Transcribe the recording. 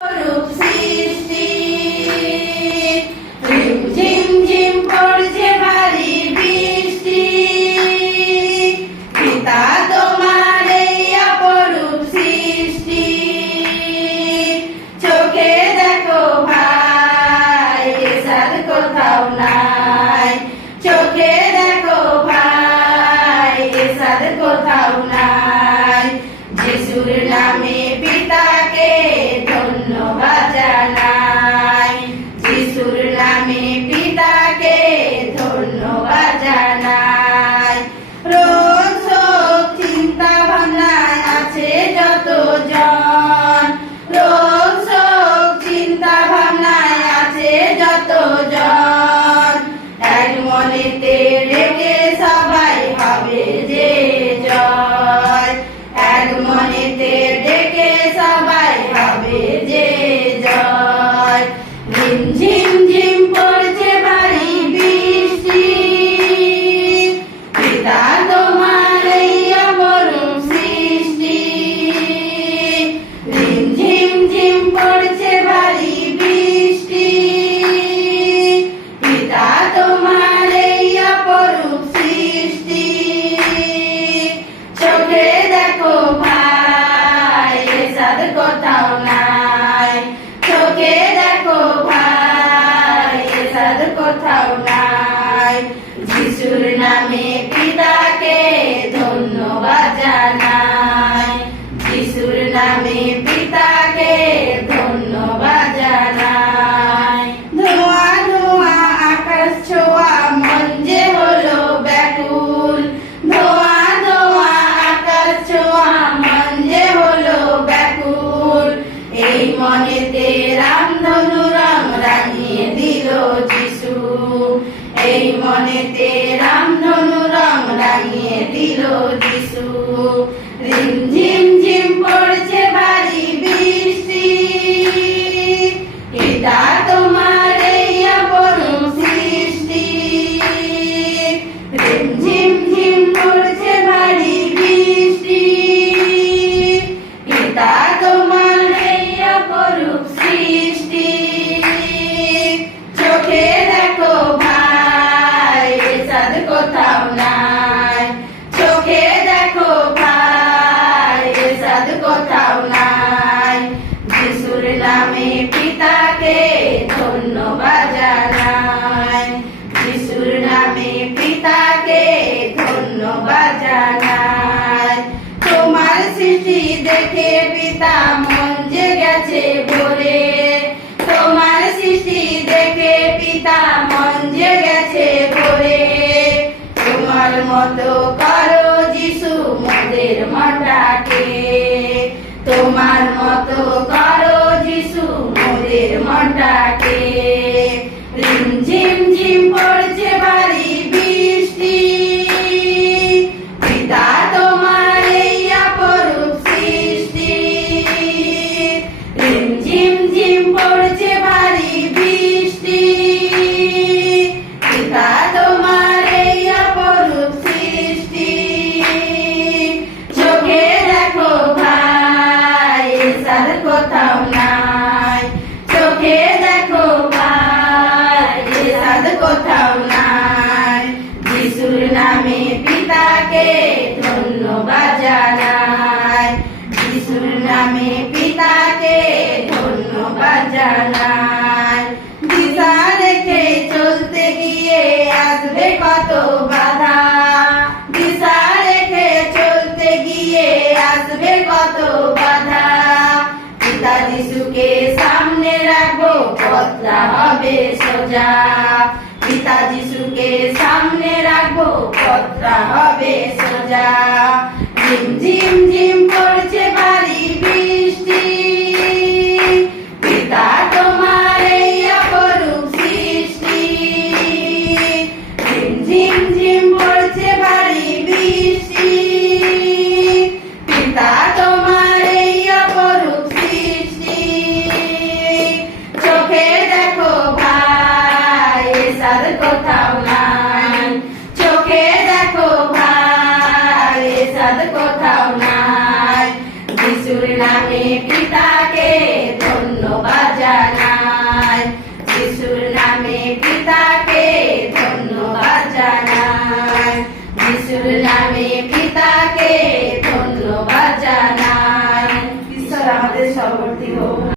রূপ সৃষ্টি ঝিম ঝিম পড়ছে ভারী বৃষ্টি পিতা তোমার এই অপরূপ সৃষ্টি চোখে দেখো ভাই এসার কোথাও নাই চোখে দেখো ভাই এসার কোথাও নাই যিশুর নামে পিতাকে ধন্যবাদ জানাই যিশুর নামে পিতাকে ধন্যবাদ জানাই রোগ শোক চিন্তা ভাবনায় আছে যতজন রোগ শোক চিন্তা ভাবনায় আছে যতজন এক মনেতে রেখে সবাই হবে যে জয় এক মনেতে ডেকে সবাই হবে যে জয় ঝিম ঝিম ঝিম পড়ছে ভারী বৃষ্টি পিতা তোমার এই অপরূপ সৃষ্টি ঝিম ঝিম ঝিম পড়ছে ভারী বৃষ্টি পিতা তোমার এই অপরূপ সৃষ্টি চোখে দেখো ভাই এসার কোথাও নাই চোখে দেখো ভাই এসার কোথাও নাই যিশুর নামে পিতাকে ধন্যবাদ জানাই যিশুর নামে পিতাকে ধন্যবাদ জানাই ধোঁয়া ধোঁয়া আকাশ ছোঁয়া মন যে হলো ব্যাকুল ধোঁয়া ধোঁয়া আকাশ ছোঁয়া মন যে হলো ব্যাকুল এই মনেতে রামধনু রং রাঙিয়ে দিল যিশু এই মনেতে রামধনু রং রাঙিয়ে দিল যিশু রিম ঝিম ঝিম পড়ছে ভারী বৃষ্টি পিতা তোমার এই অপরূপ সৃষ্টি রিম ঝিম ঝিম পড়ছে ভারী বৃষ্টি পিতা তোমার এই অপরূপ সৃষ্টি চোখে দেখো ভাই এসার কোথাও নাই চোখে দেখো ভাই এসার কোথাও নাই যিশুর নামে পিতাকে ধন্যবাদ জানাই যিশুর নামে পিতাকে ধন্যবাদ জানাই তোমার সৃষ্টি দেখে পিতা মন যে গেছে ভরে তোমার সৃষ্টি দেখে পিতা মন যে গেছে ভরে তোমার মতো করো যিশু মোদের মনটাকে তোমার মতো করো যিশু মোদের মনটাকে রিম ঝিম ঝিম পড়ছে ভারী বৃষ্টি পিতা তোমার এই অপরূপ সৃষ্টি রিম ঝিম ঝিম পড়ছে ভারী বৃষ্টি পিতা তোমার এই অপরূপ সৃষ্টি চোখে দেখো ভাই এসার কোথাও নাই চোখে দেখো ভাই এসার কোথাও নাই যিশুর নামে পিতাকে ধন্যবাদ জানাই যিশুর নামে পিতাকে ধন্যবাদ জানাই দিশা রেখে চলতে গিয়ে আসবে কত বাধা দিশা রেখে চলতে গিয়ে আসবে কত বাধা পিতা যিশুকে সামনে রাখবো পথটা হবে সোজা পিতা যিশুকে সামনে রাখবো পথটা হবে সোজা ঝিম ঝিম ঝিম পড়ছে ভারী বৃষ্টি পিতা তোমার এই অপরূপ সৃষ্টি ঝিম ঝিম ঝিম পড়ছে ভারী বৃষ্টি পিতা তোমার এই অপরূপ সৃষ্টি চোখে দেখো ভাই এসার কোথাও নাই চোখে দেখো ভাই এসার কোথাও নাই নামে পিতাকে ধন্যবাদ জানাই, যিশুর নামে পিতাকে ধন্যবাদ জানাই। ঈশ্বর আমাদের সবর্তী হোক।